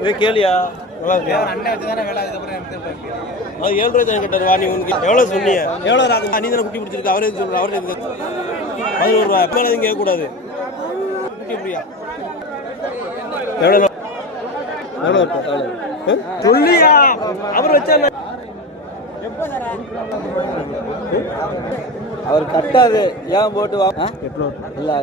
இதே கேளியா நல்லா இருக்கு. அது 7 ரூபாய் தான் கேட்டார். வா நீ உனக்கு எவ்வளோ சொன்னீங்க? எவ்வளோ ராது? நீ தானே குட்டி பிடிச்சிருக்கு. அவரே சொல்கிறேன். அவரே 11 ரூபா. மேலே எதுவும் கேட்கக்கூடாது. குட்டி பிரியா எவ்வளோ சொல்லியா? அவர் வச்சா அவர் கட்டாது. ஏன் போட்டு வா? 800 இல்லை.